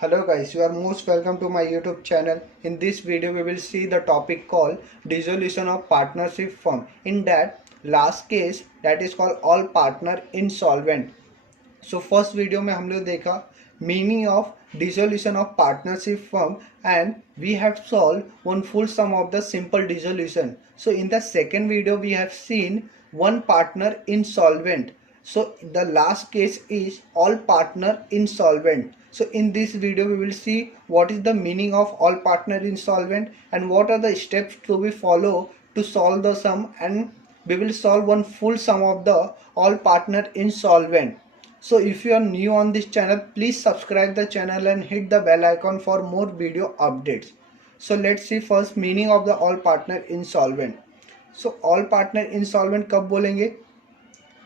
Hello guys, you are most welcome to my YouTube channel. In this video we will see the topic called dissolution of partnership firm. In that last case that is called all partner insolvent. So first video में हम लोग देखा meaning of dissolution of partnership firm and we have solved one full sum of the simple dissolution. So in the second video we have seen one partner insolvent. So the last case is all partner insolvent. So in this video we will see what is the meaning of all partner insolvent and what are the steps to be followed to solve the sum, and we will solve one full sum of the all partner insolvent. So if you are new on this channel, please subscribe the channel and hit the bell icon for more video updates. So let's see first meaning of the all partner insolvent. So all partner insolvent कब बोलेंगे?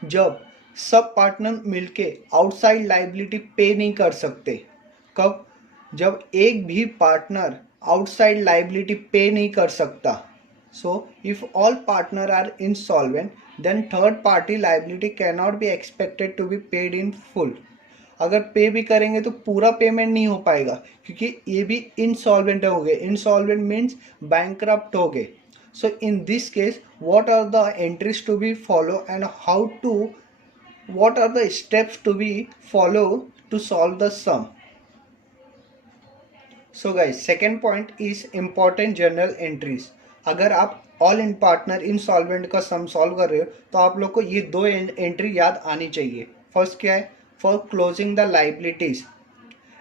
जब sub partner मिलके outside liability पे नहीं कर सकते. कब? जब एक भी पार्टनर आउटसाइड लाइबिलिटी पे नहीं कर सकता. So if all partners are insolvent, then third party liability cannot be expected to be paid in full. अगर पे भी करेंगे तो पूरा पेमेंट नहीं हो पाएगा क्योंकि ये भी इंसॉल्वेंट हो गए. इंसॉल्वेंट मीन्स बैंकरप्ट हो गए. So in this case, what are the entries to be followed and what are the steps to be followed to solve the sum? So guys, second point is important journal entries. अगर आप all in partner insolvent का sum solve कर रहे हो तो आप लोग को ये दो एंट्री याद आनी चाहिए. फर्स्ट क्या है? For closing the liabilities,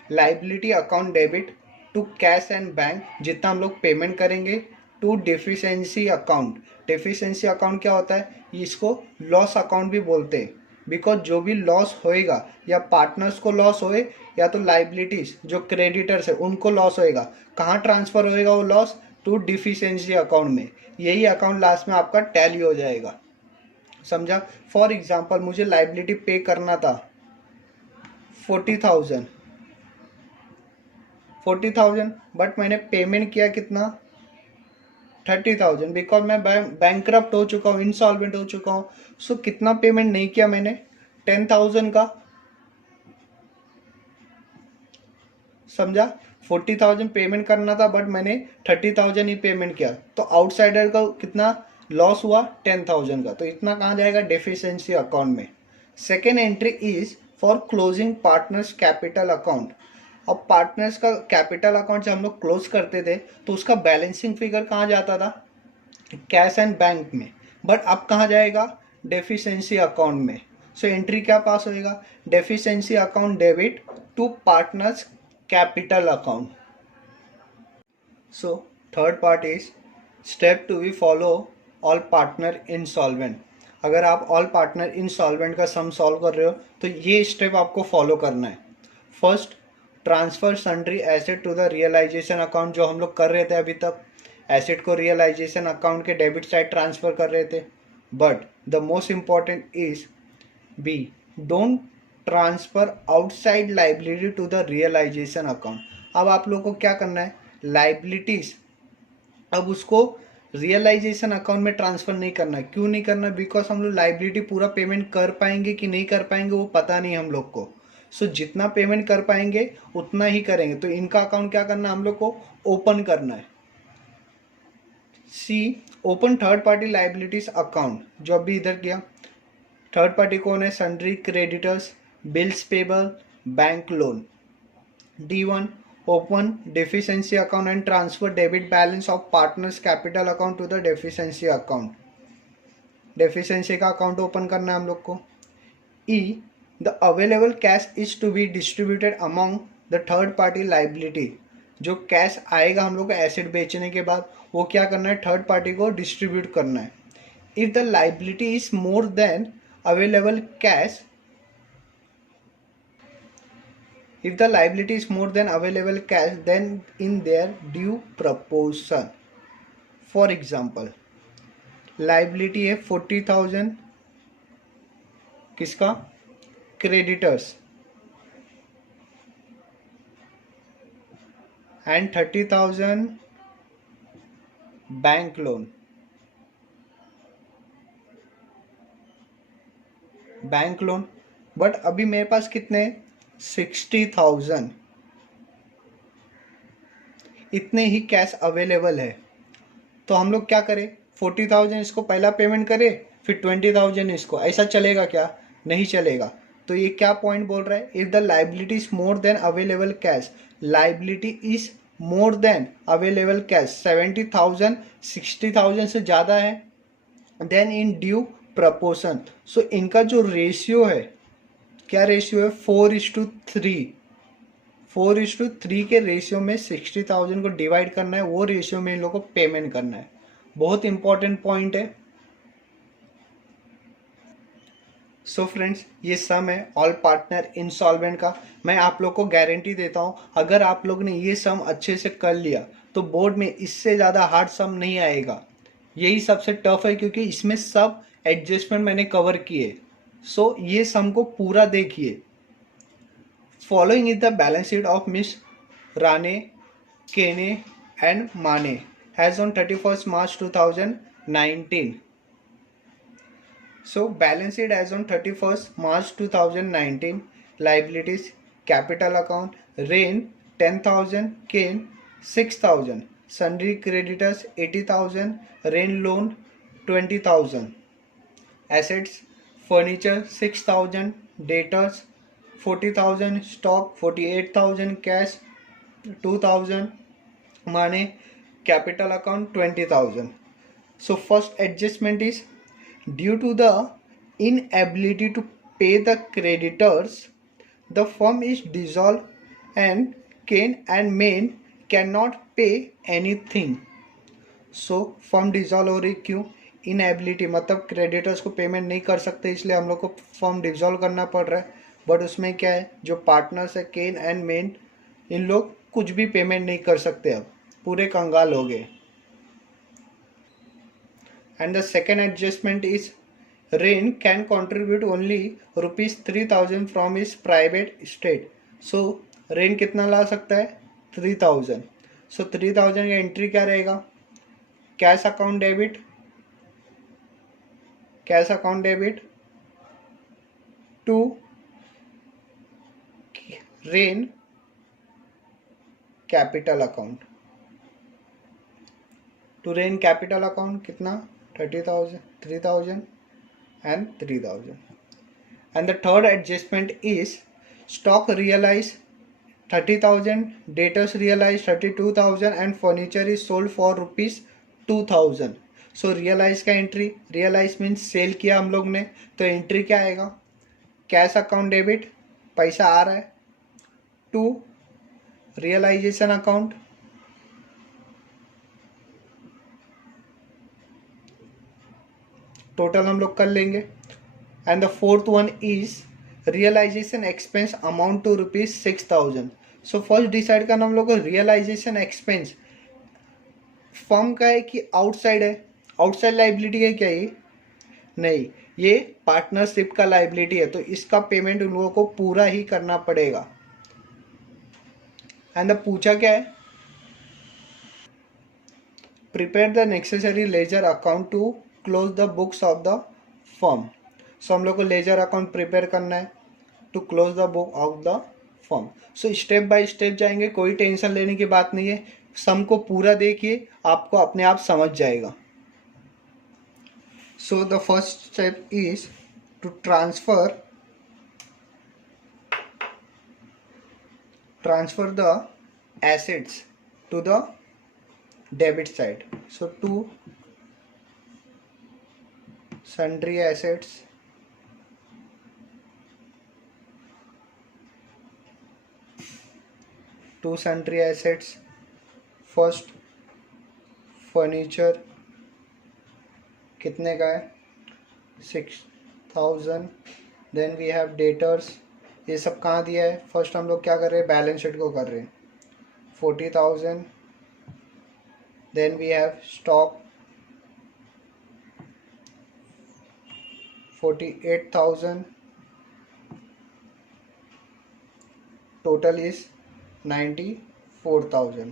liability account debit to cash and bank, जितना हम लोग पेमेंट करेंगे, to deficiency account. Deficiency account क्या होता है? इसको लॉस अकाउंट भी बोलते हैं बिकॉज जो भी लॉस होएगा या पार्टनर्स को लॉस होए या तो लाइबिलिटीज जो क्रेडिटर्स है उनको लॉस होएगा, कहाँ ट्रांसफर होएगा वो लॉस? टू डिफिशिएंसी अकाउंट में. यही अकाउंट लास्ट में आपका टैली हो जाएगा. समझा? फॉर एग्जांपल मुझे लाइबिलिटी पे करना था 40,000 बट मैंने पेमेंट किया कितना? 30,000 बिकॉज मैं बैंकरप्ट हो चुका हूँ, इंसॉल्वेंट हो चुका हूँ. सो कितना पेमेंट नहीं किया मैंने? 10,000 का. समझा? 40,000 पेमेंट करना था बट मैंने 30,000 ही पेमेंट किया, तो आउटसाइडर का कितना लॉस हुआ? 10,000 का. तो इतना कहाँ जाएगा? डेफिशिएंसी अकाउंट में. Second entry is for closing partners capital account. अब पार्टनर्स का कैपिटल अकाउंट जब हम लोग क्लोज करते थे तो उसका बैलेंसिंग फिगर कहाँ जाता था? कैश एंड बैंक में. बट अब कहाँ जाएगा? डेफिशिएंसी अकाउंट में. सो एंट्री क्या पास होएगा? Deficiency account debit to partners capital account. So third part is step to be follow all partner insolvent. अगर आप all partner insolvent का सम सॉल्व कर रहे हो तो ये स्टेप आपको फॉलो करना है. First, transfer sundry asset to the realization account. जो हम लोग कर रहे थे अभी तक, एसेट को रियलाइजेशन अकाउंट के डेबिट साइड ट्रांसफर कर रहे थे. But the most important is B, don't transfer outside liability to the realization account. अब आप लोगों को क्या करना है? लाइबिलिटीज अब उसको रियलाइजेशन अकाउंट में ट्रांसफर नहीं करना है. क्यों नहीं करना? बिकॉज हम लोग लाइबिलिटी पूरा पेमेंट कर पाएंगे कि नहीं कर पाएंगे वो पता नहीं हम लोग को. सो जितना पेमेंट कर पाएंगे उतना ही करेंगे. तो इनका अकाउंट क्या करना है? हम लोग को ओपन करना है. See, open third party liabilities account. जो अभी इधर किया, थर्ड पार्टी कौन है? Sundry creditors, bills payable, bank loan. D1, open deficiency account and transfer debit balance of partners capital account to the deficiency account. Deficiency का account open करना है हम लोग को. E, the available cash is to be distributed among the third party liability. जो cash आएगा हम लोग को एसेट बेचने के बाद वो क्या करना है? थर्ड पार्टी को डिस्ट्रीब्यूट करना है. If the liability is more than available cash, if the liability is more than available cash, then in their due proportion. For example, liability है 40,000 किसका? Creditors, and 30,000 bank loan. Bank loan. But अभी मेरे पास कितने? 60,000. इतने ही cash available है। तो हम लोग क्या करें, 40,000 इसको पहला पेमेंट करें, फिर 20,000 इसको, ऐसा चलेगा क्या? नहीं चलेगा। तो ये क्या पॉइंट बोल रहा है, if the liability is more than available cash, liability is more than available cash, 70,000 60,000 से ज़्यादा है, देन इन ड्यू प्रपोर्शन। सो इनका जो रेशियो है, क्या रेशियो है, 4:3, 4:3 के रेशियो में 60,000 को डिवाइड करना है, वो रेशियो में इन लोगों को पेमेंट करना है। बहुत इंपॉर्टेंट पॉइंट है। सो फ्रेंड्स, ये सम है ऑल पार्टनर इंसॉल्वेंट का। मैं आप लोग को गारंटी देता हूँ, अगर आप लोग ने ये सम अच्छे से कर लिया तो बोर्ड में इससे ज़्यादा हार्ड सम नहीं आएगा। यही सबसे टफ है, क्योंकि इसमें सब एडजस्टमेंट मैंने कवर किए। सो ये सम को पूरा देखिए। Following is the balance sheet of miss Rane, केने एंड माने as on 31st March 2019. So balance sheet as on 31st March 2019. Liabilities: capital account Rain 10,000, Kane 6,000, sundry creditors 80,000, Rain loan 20,000, assets furniture 6,000, debtors 40,000, stock 48,000, cash 2,000, money, capital account 20,000. So first adjustment is, due to the inability to pay the creditors, the firm is dissolved and Cain and Main cannot pay anything. So firm dissolve हो रही, क्यों? Inability मतलब creditors को payment नहीं कर सकते, इसलिए हम लोग को फर्म डिजॉल्व करना पड़ रहा है। बट उसमें क्या है, जो पार्टनर्स है केन एंड मेन, इन लोग कुछ भी पेमेंट नहीं कर सकते, अब पूरे कंगाल हो गए। And the second adjustment is, Rain can contribute only ₹3,000 from his private estate. So Rain कितना ला सकता है, 3,000. So 3,000 का एंट्री क्या रहेगा, कैश अकाउंट डेबिट टू रेन कैपिटल अकाउंट, कितना, 30,000, 3,000 and 3,000. And the third adjustment is, stock realized 30,000, debtors realized 32,000 and furniture is sold for ₹2,000. So realize का entry, realize means cell किया हम लोग ने, तो एंट्री क्या आएगा, कैश अकाउंट डेबिट, पैसा आ रहा है, टू रियलाइजेशन अकाउंट, टोटल हम लोग कर लेंगे। And the fourth one is realization expense amount to ₹6,000. So first decide करना हम लोग को, रियलाइजेशन एक्सपेंस फर्म का है कि आउटसाइड है, आउटसाइड लाइबिलिटी है क्या ये, नहीं, ये पार्टनरशिप का लाइबिलिटी है, तो इसका पेमेंट उन लोगों को पूरा ही करना पड़ेगा। एंड पूछा क्या है, prepare the necessary ledger account to close the books of the firm. So हम लोग को लेजर अकाउंट प्रिपेयर करना है to close the book of the firm. So step by step जाएंगे, कोई टेंशन लेने की बात नहीं है, सम को पूरा देखिए, आपको अपने आप समझ जाएगा। So the first step is to transfer the assets to the debit side. So to sundry assets first furniture कितने का है, 6,000. देन वी हैव डेटर्स, ये सब कहाँ दिया है, फर्स्ट हम लोग क्या कर रहे हैं, बैलेंस शीट को कर रहे हैं, 40,000. Then we have stock 48,000, total is 94,000.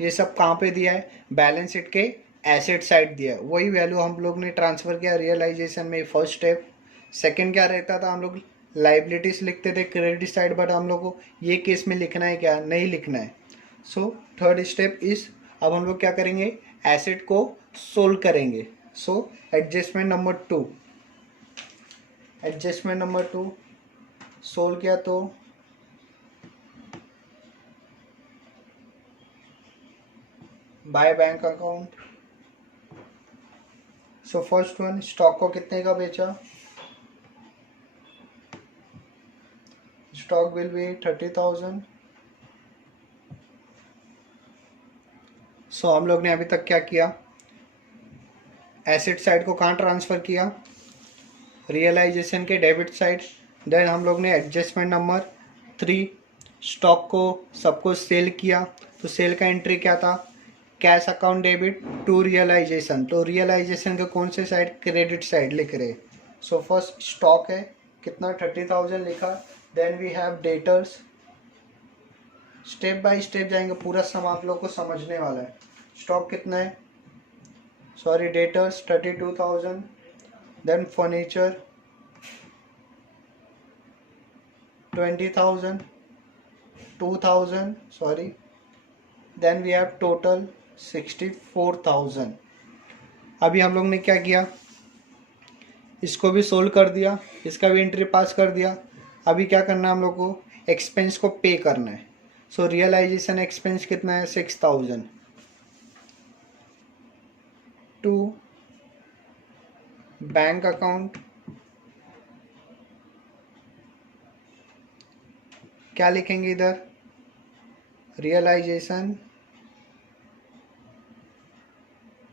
ये सब कहाँ पे दिया है, बैलेंस शीट के एसेट साइड दिया है, वही वैल्यू हम लोग ने ट्रांसफ़र किया रियलाइजेशन में, फर्स्ट स्टेप। सेकंड क्या रहता था, हम लोग लाइबिलिटीज लिखते थे क्रेडिट साइड, बट हम लोग को ये केस में लिखना है क्या, नहीं लिखना है। सो थर्ड स्टेप इज, अब हम लोग क्या करेंगे, एसेट को सोल्व करेंगे. So adjustment number two solve किया तो by bank account. So first one, stock को कितने का बेचा, स्टॉक विल बी 30,000. सो हम लोग ने अभी तक क्या किया, एसेट साइड को कहाँ ट्रांसफ़र किया, रियलाइजेशन के डेबिट साइड. देन हम लोग ने एडजस्टमेंट नंबर 3, स्टॉक को सबको सेल किया. तो सेल का एंट्री क्या था, cash account debit to realization. तो रियलाइजेशन के कौन से साइड, क्रेडिट साइड लिख रहे. सो फर्स्ट स्टॉक है, कितना 30,000 लिखा. Then we have debtors. Step by step जाएंगे, पूरा सम आप लोग को समझने वाला है. स्टॉक कितना है, sorry debtors 32,000. Then furniture 20,000, 2,000 sorry. Then we have total 64,000. अभी हम लोग ने क्या किया, इसको भी सोल्व कर दिया, इसका भी एंट्री पास कर दिया. अभी क्या करना है हम लोग को, एक्सपेंस को पे करना है. सो रियलाइजेशन एक्सपेंस कितना है, 6,000. टू बैंक अकाउंट क्या लिखेंगे इधर, रियलाइजेशन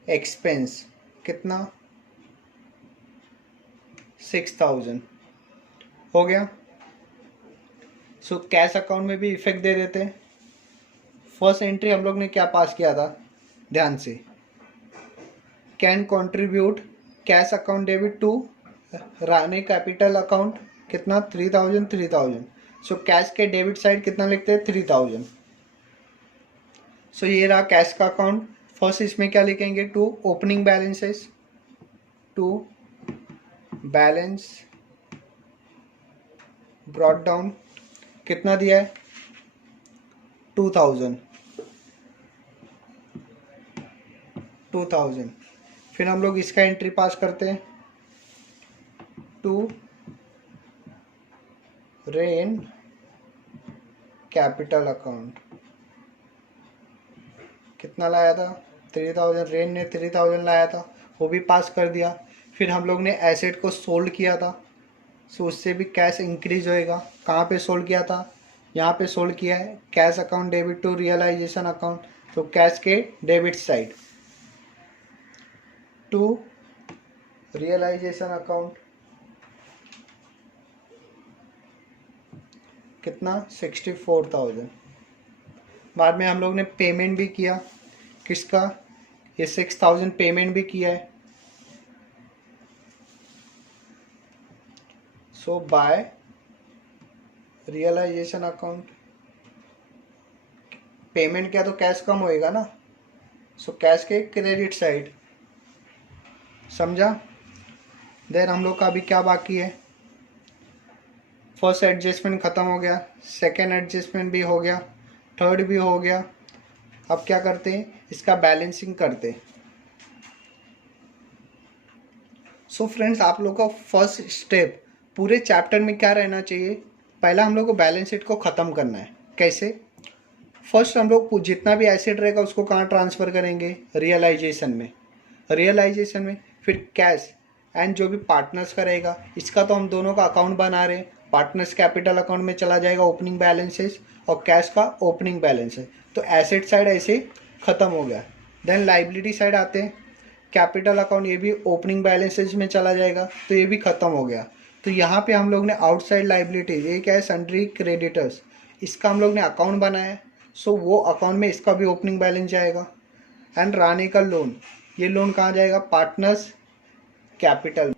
एक्सपेंस कितना, 6,000 हो गया. सो कैश अकाउंट में भी इफेक्ट दे देते हैं. फर्स्ट एंट्री हम लोग ने क्या पास किया था, ध्यान से, can contribute cash account debit to Rani capital account, कितना 3,000. सो कैश के डेबिट साइड कितना लिखते हैं, 3,000. सो ये रहा कैश का अकाउंट. फर्स्ट इसमें क्या लिखेंगे, to opening balances, to balance brought down, कितना दिया है, 2,000. फिर हम लोग इसका एंट्री पास करते हैं, टू रेन कैपिटल अकाउंट, कितना लाया था, 3,000. रेन ने 3,000 लाया था, वो भी पास कर दिया. फिर हम लोग ने एसेट को सोल्ड किया था, सो उससे भी कैश इंक्रीज होएगा. कहाँ पे सोल्ड किया था, यहाँ पे सोल्ड किया है, cash account debit to realization account. तो कैश के debit side to realization account, कितना 64,000. बाद में हम लोग ने पेमेंट भी किया, किसका, ये 6,000 पेमेंट भी किया है. सो बाय रियलाइजेशन अकाउंट, पेमेंट किया तो कैश कम होएगा ना. सो कैश के क्रेडिट साइड, समझा. देन हम लोग का अभी क्या बाकी है, फर्स्ट एडजस्टमेंट खत्म हो गया, सेकेंड एडजस्टमेंट भी हो गया, थर्ड भी हो गया. अब क्या करते हैं, इसका बैलेंसिंग करते हैं. सो फ्रेंड्स, आप लोग का फर्स्ट स्टेप पूरे चैप्टर में क्या रहना चाहिए, पहला हम लोग को बैलेंस शीट को ख़त्म करना है. कैसे, फर्स्ट हम लोग जितना भी एसेट रहेगा उसको कहाँ ट्रांसफ़र करेंगे, रियलाइजेशन में. फिर कैश एंड जो भी पार्टनर्स का रहेगा, इसका तो हम दोनों का अकाउंट बना रहे हैं, पार्टनर्स कैपिटल अकाउंट में चला जाएगा ओपनिंग बैलेंसेस, और कैश का ओपनिंग बैलेंस है. तो एसेट साइड ऐसे ख़त्म हो गया. देन लाइबिलिटी साइड आते हैं, कैपिटल अकाउंट, ये भी ओपनिंग बैलेंसेज में चला जाएगा, तो ये भी ख़त्म हो गया. तो यहाँ पे हम लोग ने आउटसाइड लाइबिलिटी, ये क्या है, सन्ड्री क्रेडिटर्स, इसका हम लोग ने अकाउंट बनाया. सो वो अकाउंट में इसका भी ओपनिंग बैलेंस जाएगा. एंड रानी का लोन, ये लोन कहाँ जाएगा, partners capital.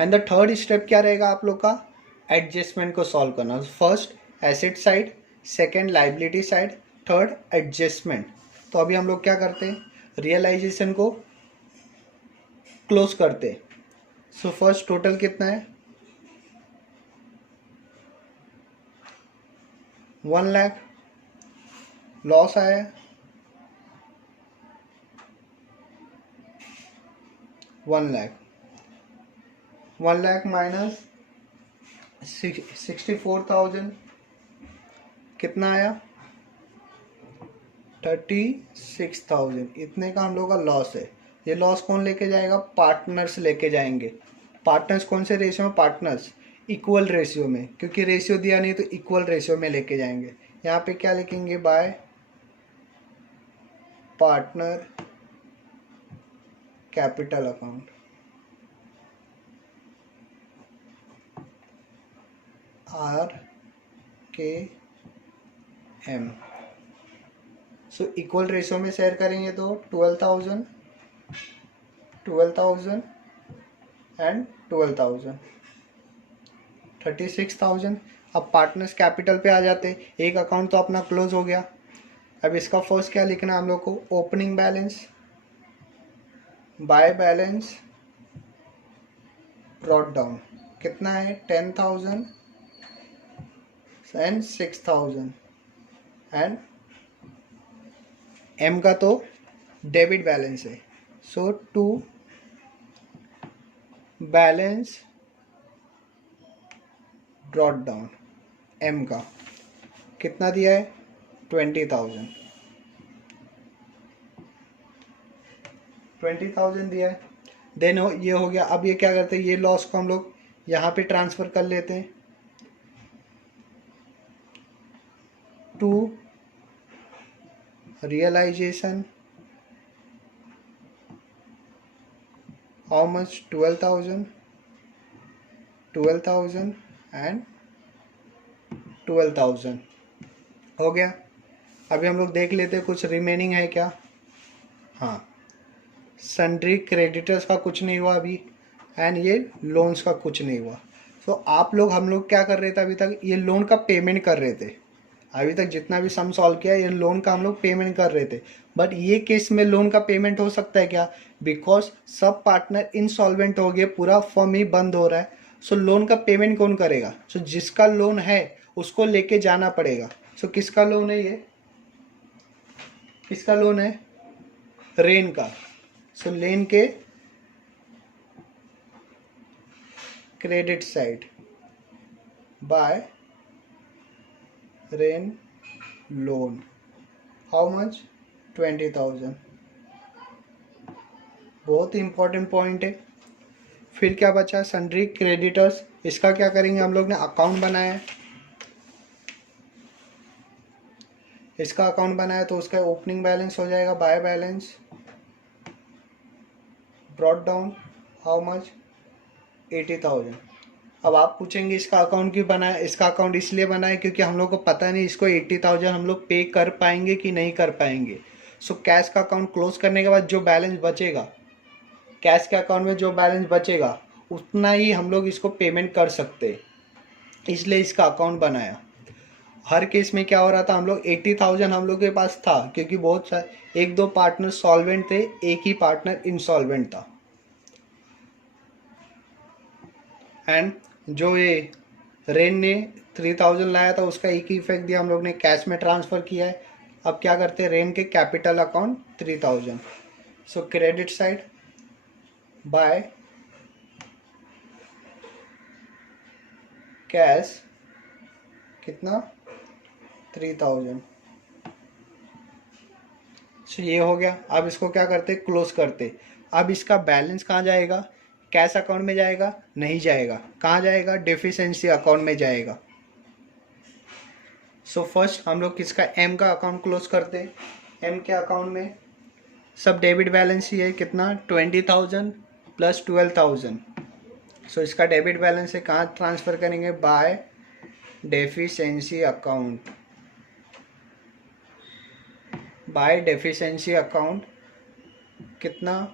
And the third step क्या रहेगा आप लोग का, एडजस्टमेंट को सॉल्व करना. First asset side, second liability side, third adjustment. तो अभी हम लोग क्या करते हैं, रियलाइजेशन को क्लोज करते. सो फर्स्ट टोटल कितना है, 1 लाख. लॉस आया 1 लाख, 1 लाख माइनस 64,000 कितना आया 36,000। इतने का हम लोग का लॉस है। ये लॉस कौन लेके जाएगा? पार्टनर्स लेके जाएंगे। पार्टनर्स कौन से रेशियो में? पार्टनर्स इक्वल रेशियो में, क्योंकि रेशियो दिया नहीं तो इक्वल रेशियो में लेके जाएंगे। यहाँ पे क्या लिखेंगे? Bye partner capital account, RKM। So equal ratio में शेयर करेंगे तो 12,000 एंड 12,000 36,000। अब पार्टनर्स कैपिटल पे आ जाते। एक अकाउंट तो अपना क्लोज हो गया। अब इसका फर्स्ट क्या लिखना है हम लोग को? Opening balance by balance brought down. कितना है? 10,000 एंड 6,000 एंड एम का तो डेबिट बैलेंस है। So to balance brought down एम का कितना दिया है? 20,000 दिया है। देन ये हो गया। अब ये क्या करते हैं? ये लॉस को हम लोग यहाँ पे ट्रांसफर कर लेते हैं to realization. How much? 12,000 and 12,000 हो गया। अभी हम लोग देख लेते हैं कुछ रिमेनिंग है क्या। हाँ, सन्ड्री क्रेडिटर्स का कुछ नहीं हुआ अभी, एंड ये लोन्स का कुछ नहीं हुआ। तो आप लोग हम लोग क्या कर रहे थे? अभी तक ये लोन का पेमेंट कर रहे थे। अभी तक जितना भी सम सॉल्व किया, ये लोन का हम लोग पेमेंट कर रहे थे। बट ये केस में लोन का पेमेंट हो सकता है क्या? बिकॉज सब पार्टनर इनसॉल्वेंट हो गए, पूरा फर्म ही बंद हो रहा है। सो लोन का पेमेंट कौन करेगा? सो जिसका लोन है उसको लेके जाना पड़ेगा। सो किसका लोन है ये? किसका लोन है? रेन का। सो लेन के credit side by rain loan. How much? 20,000। बहुत ही इंपॉर्टेंट पॉइंट है। फिर क्या बचा? Sundry creditors. इसका क्या करेंगे? हम लोग ने अकाउंट बनाया है। इसका अकाउंट बनाया तो उसका ओपनिंग बैलेंस हो जाएगा by balance brought down. How much? 80,000। अब आप पूछेंगे इसका अकाउंट क्यों बनाया? इसका अकाउंट इसलिए बनाया क्योंकि हम लोग को पता नहीं इसको 80,000 हम लोग पे कर पाएंगे कि नहीं कर पाएंगे। सो कैश का अकाउंट क्लोज करने के बाद जो बैलेंस बचेगा, कैश के अकाउंट में जो बैलेंस बचेगा उतना ही हम लोग इसको पेमेंट कर सकते हैं, इसलिए इसका अकाउंट बनाया। हर केस में क्या हो रहा था? हम लोग 80,000 हम लोग के पास था क्योंकि बहुत सारे एक दो पार्टनर सॉल्वेंट थे, एक ही पार्टनर इंसॉल्वेंट था। एंड जो ये रेन ने 3,000 लाया था उसका एक ही इफेक्ट दिया, हम लोग ने कैश में ट्रांसफ़र किया है। अब क्या करते हैं? रेन के capital account 3,000। So credit side by cash कितना? 3,000। सो ये हो गया। अब इसको क्या करते? क्लोज करते। अब इसका बैलेंस कहाँ जाएगा? कैश अकाउंट में जाएगा? नहीं जाएगा। कहाँ जाएगा? डेफिशिएंसी अकाउंट में जाएगा। सो फर्स्ट हम लोग किसका? एम का अकाउंट क्लोज करते। एम के अकाउंट में सब डेबिट बैलेंस ही है। कितना? 20,000 प्लस 12,000। सो इसका डेबिट बैलेंस है, कहाँ ट्रांसफ़र करेंगे? By deficiency account. By deficiency account कितना?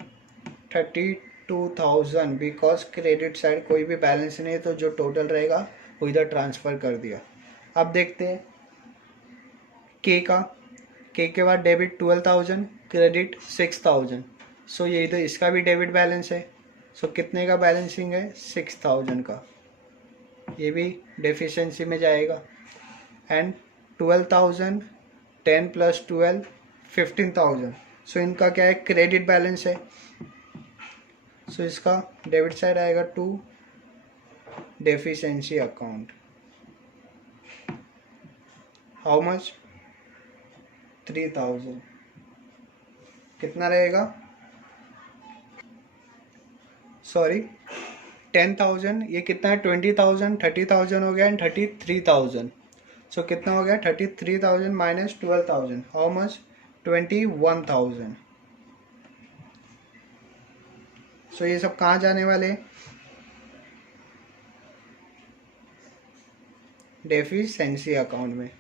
32,000। बिकॉज क्रेडिट साइड कोई भी बैलेंस नहीं है तो जो टोटल रहेगा वो इधर ट्रांसफ़र कर दिया। अब देखते हैं के के बाद डेबिट 12,000, क्रेडिट 6,000। सो ये इधर इसका भी डेबिट बैलेंस है। सो कितने का बैलेंसिंग है? 6,000 का। ये भी डेफिशिएंसी में जाएगा। एंड 12,000 10 + 12 15,000। सो इनका क्या है, क्रेडिट बैलेंस है। सो इसका डेबिट साइड आएगा to deficiency account. How much, 3,000। कितना रहेगा, सॉरी 10,000, ये कितना है 20,000, 30,000 हो गया एंड 33,000। सो कितना हो गया 33,000 माइनस 12,000, हाउ मच, 21,000। सो ये सब कहाँ जाने वाले, डेफिशिएंसी अकाउंट में।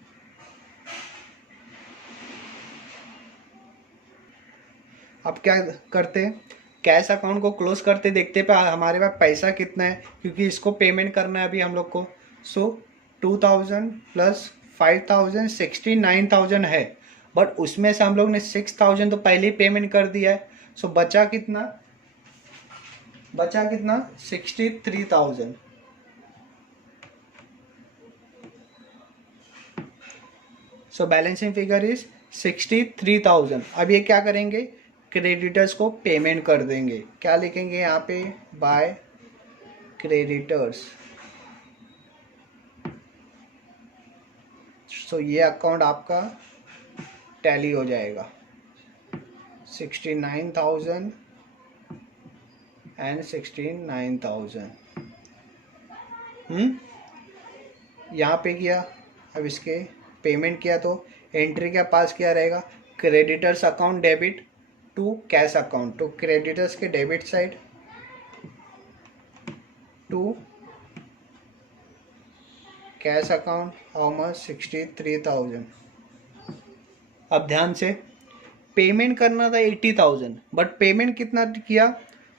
अब क्या करते हैं, कैश अकाउंट को क्लोज करते देखते पे हमारे पास पैसा कितना है, क्योंकि इसको पेमेंट करना है अभी हम लोग को। सो 2,000 + 5,000 69,000 है, बट उसमें से हम लोग ने 6,000 तो पहले ही पेमेंट कर दिया है। सो बचा कितना, 63,000। सो बैलेंसिंग फिगर इज 63,000। अब ये क्या करेंगे, क्रेडिटर्स को पेमेंट कर देंगे। क्या लिखेंगे यहाँ पे, बाय क्रेडिटर्स। सो ये अकाउंट आपका टैली हो जाएगा, 69,000 एंड 69,000। यहाँ पे किया, अब इसके पेमेंट किया तो एंट्री क्या पास किया रहेगा, creditors account debit to cash account. तो क्रेडिटर्स के debit side to cash account, how much, 63,000। अब ध्यान से, पेमेंट करना था 80,000, बट पेमेंट कितना किया,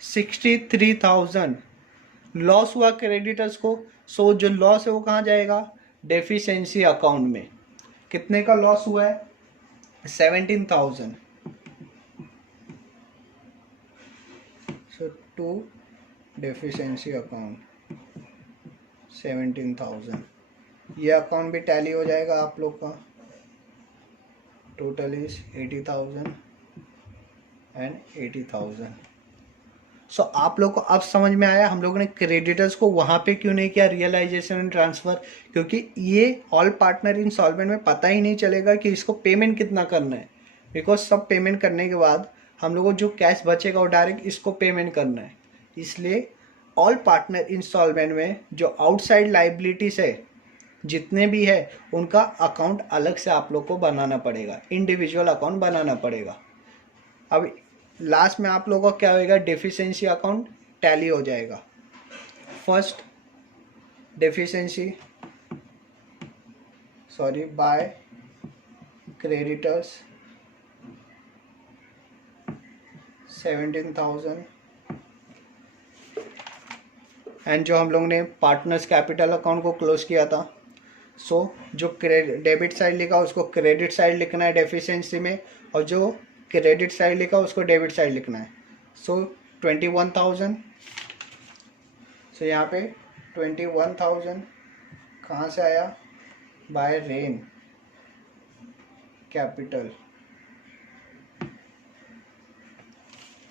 63,000। लॉस हुआ क्रेडिटर्स को। सो जो लॉस है वो कहाँ जाएगा, डेफिशिएंसी अकाउंट में। कितने का लॉस हुआ है, 17,000। सो टू डेफिशिएंसी अकाउंट 17,000। ये अकाउंट भी टैली हो जाएगा आप लोग का। Total is 80,000 and 80,000। सो आप लोग को अब समझ में आया हम लोगों ने क्रेडिटर्स को वहाँ पे क्यों नहीं किया, रियलाइजेशन एंड ट्रांसफ़र, क्योंकि ये ऑल पार्टनर इंस्टॉलमेंट में पता ही नहीं चलेगा कि इसको पेमेंट कितना करना है। बिकॉज सब पेमेंट करने के बाद हम लोगों को जो कैश बचेगा वो डायरेक्ट इसको पेमेंट करना है। इसलिए ऑल पार्टनर इंस्टॉलमेंट में जो आउटसाइड लाइबिलिटीज़ है जितने भी है उनका अकाउंट अलग से आप लोग को बनाना पड़ेगा, इंडिविजुअल अकाउंट बनाना पड़ेगा। अब लास्ट में आप लोगों का क्या होएगा, डेफिशिएंसी अकाउंट टैली हो जाएगा। First deficiency, sorry, by creditors 17,000 and जो हम लोग ने पार्टनर्स कैपिटल अकाउंट को क्लोज किया था। सो जो डेबिट साइड लिखा उसको क्रेडिट साइड लिखना है डेफिशिएंसी में, और जो क्रेडिट साइड लिखा उसको डेबिट साइड लिखना है। सो 21,000। सो यहाँ पे 21,000 कहाँ से आया, बाय रेन कैपिटल।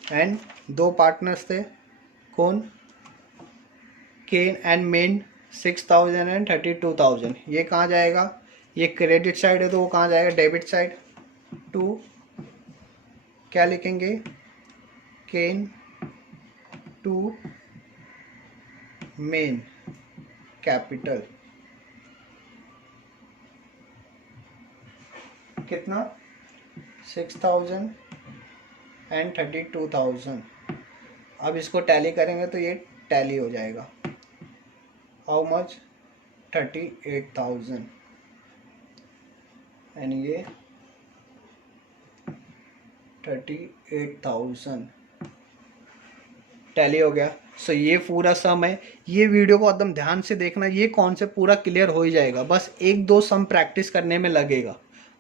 एंड दो पार्टनर्स थे, कौन, केन एंड मेन, 6,000 एंड 32,000। ये कहाँ जाएगा, ये क्रेडिट साइड है तो वो कहाँ जाएगा, डेबिट साइड टू, क्या लिखेंगे, केन टू मेन कैपिटल। कितना, 6,000 एंड 32,000। अब इसको टैली करेंगे तो ये टैली हो जाएगा, हाउ मच, 38,000 एंड ये 38,000 टैली हो गया। सो ये पूरा सम है। ये वीडियो को एकदम ध्यान से देखना, ये कॉन्सेप्ट पूरा क्लियर हो ही जाएगा। बस एक दो सम प्रैक्टिस करने में लगेगा,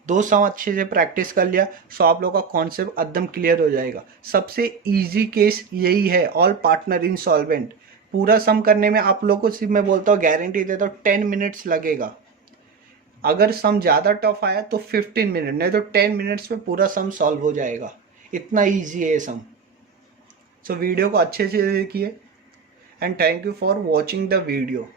दो सम अच्छे से प्रैक्टिस कर लिया सो आप लोग का कॉन्सेप्ट एकदम क्लियर हो जाएगा। सबसे इजी केस यही है, ऑल पार्टनर इंसॉल्वेंट। पूरा सम करने में आप लोग को सिर्फ मैं बोलता हूँ, गारंटी देता हूँ 10 मिनट्स लगेगा। अगर सम ज़्यादा टफ आया तो 15 मिनट, नहीं तो 10 मिनट्स में पूरा सम सॉल्व हो जाएगा। इतना ईजी है ये सम। सो वीडियो को अच्छे से देखिए and thank you for watching the video.